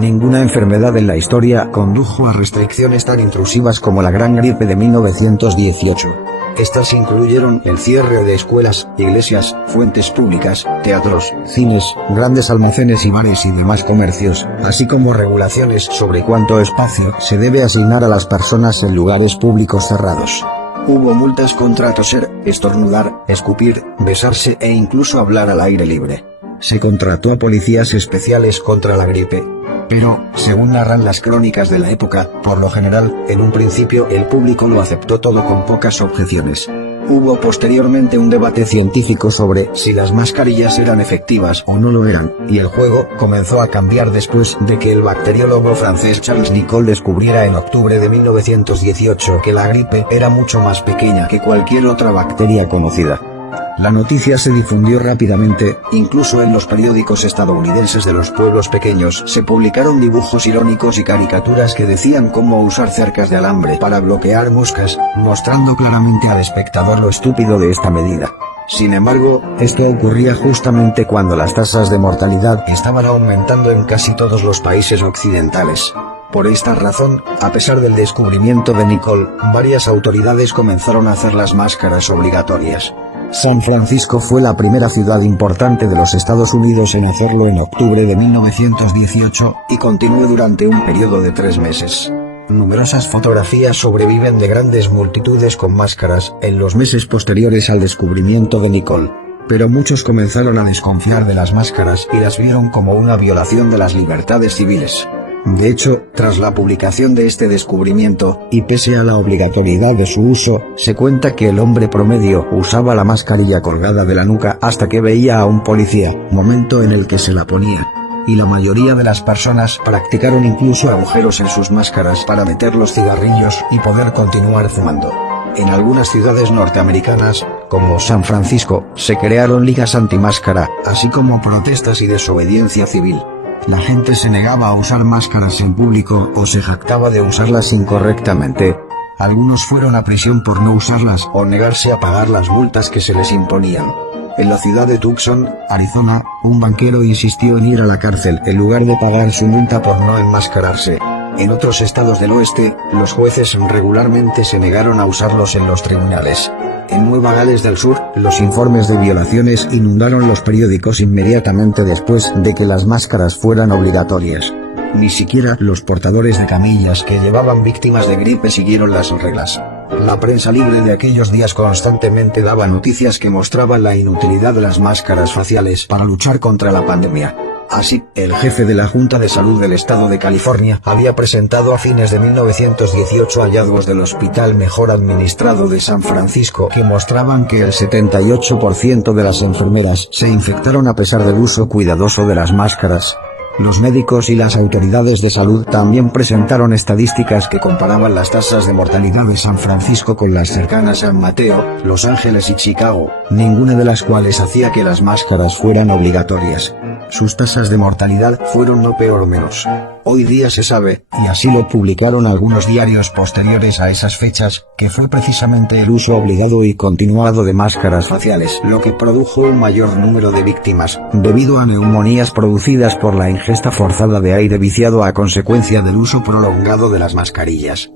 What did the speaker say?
Ninguna enfermedad en la historia condujo a restricciones tan intrusivas como la Gran Gripe de 1918. Estas incluyeron el cierre de escuelas, iglesias, fuentes públicas, teatros, cines, grandes almacenes y bares y demás comercios, así como regulaciones sobre cuánto espacio se debe asignar a las personas en lugares públicos cerrados. Hubo multas contra toser, estornudar, escupir, besarse e incluso hablar al aire libre. Se contrató a policías especiales contra la gripe. Pero, según narran las crónicas de la época, por lo general, en un principio el público lo aceptó todo con pocas objeciones. Hubo posteriormente un debate científico sobre si las mascarillas eran efectivas o no lo eran, y el juego comenzó a cambiar después de que el bacteriólogo francés Charles Nicolle descubriera en octubre de 1918 que la gripe era mucho más pequeña que cualquier otra bacteria conocida. La noticia se difundió rápidamente, incluso en los periódicos estadounidenses de los pueblos pequeños se publicaron dibujos irónicos y caricaturas que decían cómo usar cercas de alambre para bloquear moscas, mostrando claramente al espectador lo estúpido de esta medida. Sin embargo, esto ocurría justamente cuando las tasas de mortalidad estaban aumentando en casi todos los países occidentales. Por esta razón, a pesar del descubrimiento de Nicolle, varias autoridades comenzaron a hacer las máscaras obligatorias. San Francisco fue la primera ciudad importante de los Estados Unidos en hacerlo en octubre de 1918, y continuó durante un periodo de 3 meses. Numerosas fotografías sobreviven de grandes multitudes con máscaras en los meses posteriores al descubrimiento de Nicolle. Pero muchos comenzaron a desconfiar de las máscaras y las vieron como una violación de las libertades civiles. De hecho, tras la publicación de este descubrimiento, y pese a la obligatoriedad de su uso, se cuenta que el hombre promedio usaba la mascarilla colgada de la nuca hasta que veía a un policía, momento en el que se la ponía. Y la mayoría de las personas practicaron incluso agujeros en sus máscaras para meter los cigarrillos y poder continuar fumando. En algunas ciudades norteamericanas, como San Francisco, se crearon ligas antimáscara, así como protestas y desobediencia civil. La gente se negaba a usar máscaras en público o se jactaba de usarlas incorrectamente. Algunos fueron a prisión por no usarlas o negarse a pagar las multas que se les imponían. En la ciudad de Tucson, Arizona, un banquero insistió en ir a la cárcel en lugar de pagar su multa por no enmascararse. En otros estados del oeste, los jueces regularmente se negaron a usarlos en los tribunales. En Nueva Gales del Sur, los informes de violaciones inundaron los periódicos inmediatamente después de que las máscaras fueran obligatorias. Ni siquiera los portadores de camillas que llevaban víctimas de gripe siguieron las reglas. La prensa libre de aquellos días constantemente daba noticias que mostraban la inutilidad de las máscaras faciales para luchar contra la pandemia. Así, el jefe de la Junta de Salud del Estado de California había presentado a fines de 1918 hallazgos del Hospital Mejor Administrado de San Francisco que mostraban que el 78% de las enfermeras se infectaron a pesar del uso cuidadoso de las máscaras. Los médicos y las autoridades de salud también presentaron estadísticas que comparaban las tasas de mortalidad de San Francisco con las cercanas San Mateo, Los Ángeles y Chicago, ninguna de las cuales hacía que las máscaras fueran obligatorias. Sus tasas de mortalidad fueron no peor o menos. Hoy día se sabe, y así lo publicaron algunos diarios posteriores a esas fechas, que fue precisamente el uso obligado y continuado de máscaras faciales lo que produjo un mayor número de víctimas, debido a neumonías producidas por la ingesta forzada de aire viciado a consecuencia del uso prolongado de las mascarillas.